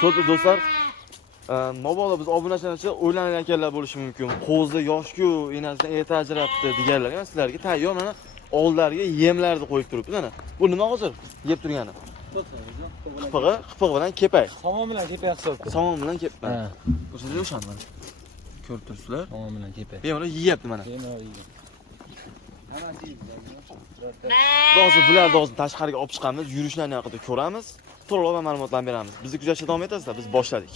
ko'p do'stlar e, mabodo biz obunachilarcha o'ylanayotganlar bo'lishi mumkin qo'zi yoshku enasidan erta ajratdi deganlar mana sizlarga tayyor mana oldilariga yemlarni qo'yib turibmiz mana bu nima hozir yeb turgani qipig'i qipig'i bilan kepay Somon bilan kepak hisobda. somon bilan kep Ha, ko'rsatib o'shani mana ko'rib turibsizlar somon bilan kepak. bemalol yeyapti mana hozir bularni hozir tashqariga olib chiqamiz yurishlarini haqida ko'ramiz to'liq ma'lumotlarni beramiz bizni kuzatishda davom etasizlar biz boshladik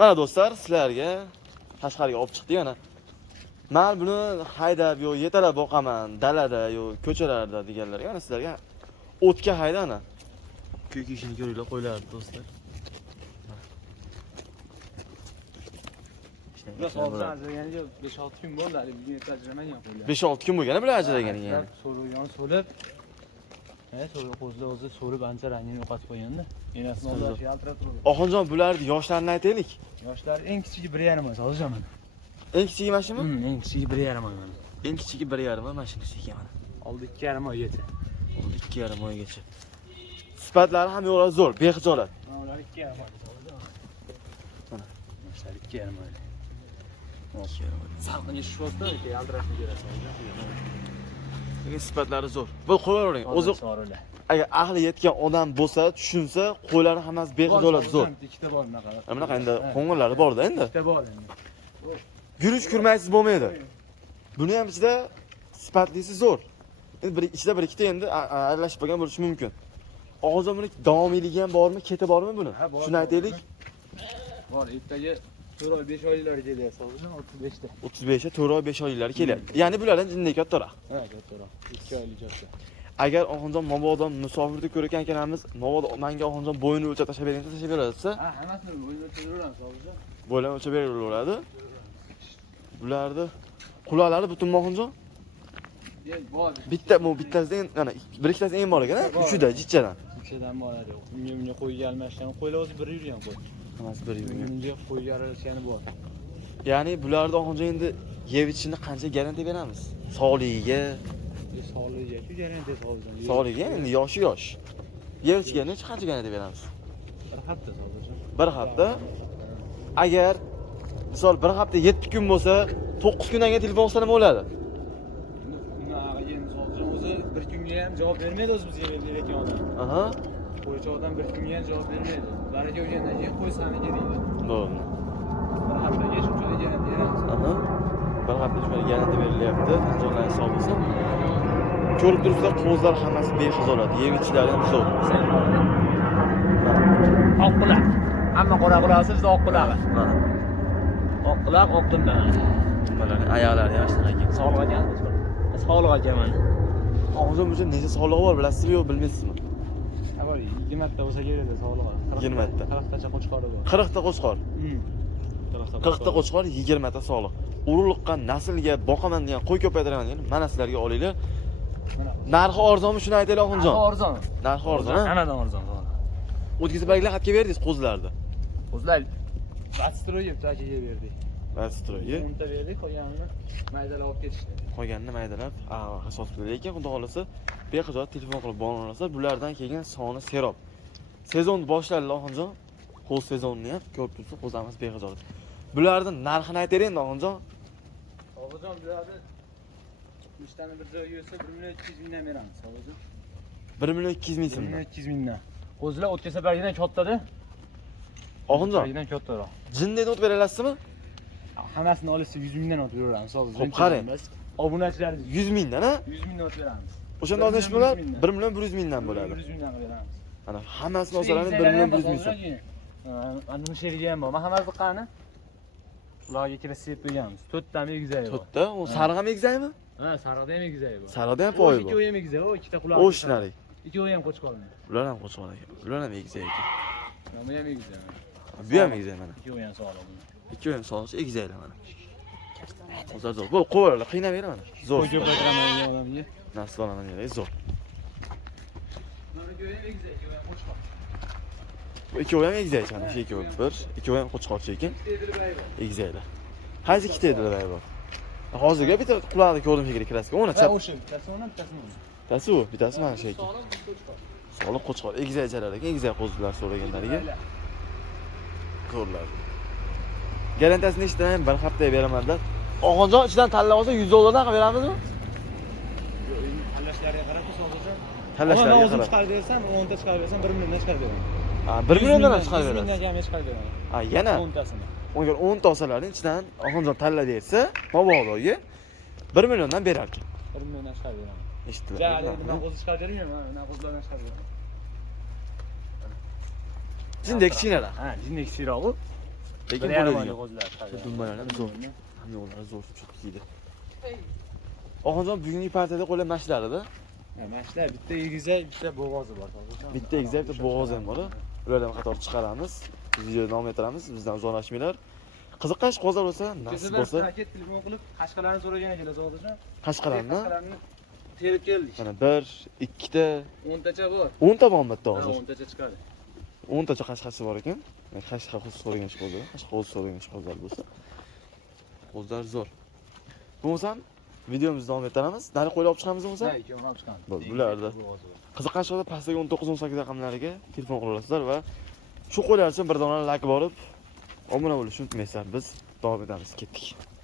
mana do'stlar sizlarga tashqariga olib chiqdik mana man buni haydab yo yetalab boqaman dalada yo ko'chalarda deganlarga mana sizlarga o'tga hayda ana ko'k ishini ko'ringlar qo'ylarni do'stlar. Ajraganiga 5-6 kun bo'ldi, hali bugun tajribaman qo'ylar. besh olti kun bo'lgan bular ajraganiga So'rib, so'lib. Oxunjon bularni yoshlarini aytaylik Yoshlar eng kichigi 1.5 oy, hozircha mana. eng kichigi mana shumi eng kichigi 1.5 oy mana. eng kichigi bir yarim mana shu kichigi mana Oldi 2.5 oygacha. oldi ikki yarim oygacha sifatlari ham yo'q zo'r bexijolat Ular 2.5 oy. Mana. Yoshlar 2.5 oy. Ikki yarim oy. Salqinga tushibdi, lekin sifatlari zo'r. Bu qo'yavering o'zi agar ahli yetgan odam bo'lsa tushunsa qo'ylarni hammasi bexijolat zo'r. Ikkita bor bunaqa. mana bunaqa endi qo'ng'illari borda endi. Ikkita bor endi. yurish kurmaysiz bo'lmaydi. Buni ham ichida sifatlisi zo'r. Endi bir ichida bir ikkita endi aralashib qolgan bo'lishi mumkin. Hozir buni davomiyligi ham bormi keti bormi buni? Shuni aytaylik. Bor, ertaga 4 oy 5 oylar kelyapti, hozir 35 ta. o'ttiz beshi to'rt oy besh oyliklari kelyapti ya'ni bulardan jinday kattaroq Ha, kattaroq. 2 oylik katta. agar oxunjon mabodo musofirda ko'rayotgan ekanamiz mabodo manga oxunjon bo'yni o'lchab tashlab desa tashlab beradi desa Ha, hammasini o'ylab turaveramiz, hozir. bo'yni o'lchab beraveradi bularni quloqlari butunmi bor. bitta bu bittasida mana bir ikkitasi eng bor ekan Bor. uchida jichchadan Ichidan boradi. Unga bunga qo'yga almashgan. Qo'ylar o'zi bir yurgan qo'y. Bir yurgan Unga qo'yga aralashgani bor. ya'ni bularni oxunjon endi yeb ichishini qancha garantiya beramiz sog'ligiga E, Sog'ligiga-ku garantiya hozir. sog'ligiga endi yoshi yosh yeb ichgani qancha garantiya beramiz bir hafta bir hafta agar misol bir hafta yetti kun bo'lsa to'qqiz kundan keyin telefon qilsa nima bo'ladi hozir o'zi bir kunga ham javob bermaydi o'zi bizga berayotgan odam. aha Qo'ychi odam bir kunga ham javob bermaydi. Baraka o'lgandan keyin qo'y saniga deydi. bo'ldi Bir haftaga garantiya beramiz. bir hafta garantiya berilyapti sog' bo'lsin ko'rib turibsizlar qo'zlar hammasi bexizolat yeb ichishlari ham zo'r Oq quloq. Hamma qora quloqsiz bizda oq quloq. mana Oq quloq, oq dumdan. nimalarni oyoqlari yaxshi ekan Sog'liq ekan. Sog'liq ekan mana. og'zim uchun necha sog'lig'i bor bilasizmi yo bilmaysizmi Bor, 20 ta bo'lsa kerak sog'lig'i. 20 ta. 40 tacha qo'chqori bor. qirqta qo'chqor Hmm. qirqta qo'chqor yigirmata sog'liq urug'liqqa naslga boqaman degan qo'y ko'paytiraman degan mana sizlarga olinglar narxi arzonmi shuni aytaylik oxunjon Arzon. narxi arzon? Hammadan arzon. o'tkazib xatga berdingiz qo'zilarni O'zlar Vastroyev akaga berdik. Astroyi 10 ta berdik, qolganini maydalab ketishdi. qolganini maydalab sotib lekin xudo xohlasa behijoat telefon qilib bog'lana olasiz bulardan keyin soni serob sezonni boshladi oxunjon qo'z sezonni ham ko'rib turibsiz qo'zamiz behijoat bularni narxini aytaylik endi oxunjon Hozirjon bularni mushtani bir joyga yursa 1 million 200 mingdan beramiz bir million ikki yuz ming 1 so'm million 200 mingdan. Qo'zilar o'tga safargidan kattada. oxunjon Safargidan kattaroq. jindayni o't bera olasizmi Hammasini olsa 100 mingdan otib beramiz hozir. Xo'p, qarang. Obunachilar yuz mingdan a 100 mingdan otib beramiz. o'shanda Bir hozir ish million bilan bir yuz mingdan. bo'ladi 100 mingdan beramiz. mana hammasini olsalarni bir million bir yuz ming so'm Ana sherigi ham bor. Mana hammasi qani? Ularga kirib sep qo'yganmiz. 4 tami egizay bor. to'rtta u sariq ham egizakmi Ha, sariqda ham egizay bor. sariqda ham poyi bor Ikkovi ham egizay, o ikkita quloq. o'shnari Ikkovi ham qo'chqormi? ular ham qo'chqor ekan ular ham egizak ekan Bu ham egizay. bu ham egizak mana Ikkovi ham sog'lom. Mana hozir zo'r. Bu qo'yaverlar qiynaver mana zo'r. Degan odamga. nasib olaman deydi zo'r. Mana ikkovi ham egizay, ikkovi ham qo'chqor. bu ikkovi ham egizak mana shu ikkovi bir. İkkovi ham qo'chqorchi ekan Ikkita edirib ayvor. egizaklar qaysi ikkita edi ular bor hozirga bitta qulog'ida ko'rdim shekilli kraska Ha, chap o'sha bittasi ona, bittasi mana. bittasi u bittasi mana shu qo'chqor. soliq qo'chqor egizakchalar ekan egizak qo'zilar so'raganlariga ko'riladi garantiyasini eshitdim bir haftaga beraman deb oxonjon ichidan tanlab olsa yuz dollardan qilib beramizmi Tanlashlariga qarab hozircha. tanlashlariga o'zim qarab chiqarib bersam, 10 ta chiqarib bersam 1 milliondan chiqarib beraman. Ha, bir milliondan ham chiqarib 100 berasiz milliondan kami chiqarib beraman. ha yana 10 tasini. agar o'nta olsalaring ichidan oxonjon tanla dersa mabodoga bir milliondan berar ekan 1 milliondan chiqarib beraman. Eshitdilar nima qo'zi chiqarib bermayman, mana qo'zlardan chiqarib beraman. jindak kichkinalar Ha, jindak kichikroq-ku. Lekin Bir yarim bo'ladigan oylik qo'zilar chiqarib beraman. Dumbalar ham zo'r. yo'llar zo'r cho'p yeydi oxonjon bugungi partiyada qo'ylar mashlar edi Ha, mana shular bitta egizak, bitta bo'g'ozi bor. hozircha. bitta egizak bitta bo'g'oz ham bor ulardan qator chiqaramiz video davom ettiramiz bizdan uzoqlashmanglar qiziqqan ish qo'zlar bo'lsa nasib bo'lsa bir paket telefon qilib, qashqalarni so'ragan ekanlar hozircha. qashqalarni Qashqalarni terib keldik. mana bir ikkita 10 tacha bor. o'nta bormi bitta Ha, hozir 10 tacha chiqadi. o'ntacha qashqasi bor ekan qashqa so'ragan ish qo'zlar qashqa so'ragan ish qo'zlar bo'lsa qo'zlar zo'r. Bo'lmasam videomizni davom ettiramiz nari qo'ylar olib chiqamiz bo'lmasa Ha, ikki olib chiqamiz. Bo'ldi, bularda. Qiziqqan pastdagi o'n to'qqiz o'n sakkiz raqamlariga telefon qila olasizlar va shu qo'ylar uchun bir dona layk borib obuna bo'lishni unutmaysizlar biz davom etamiz ketdik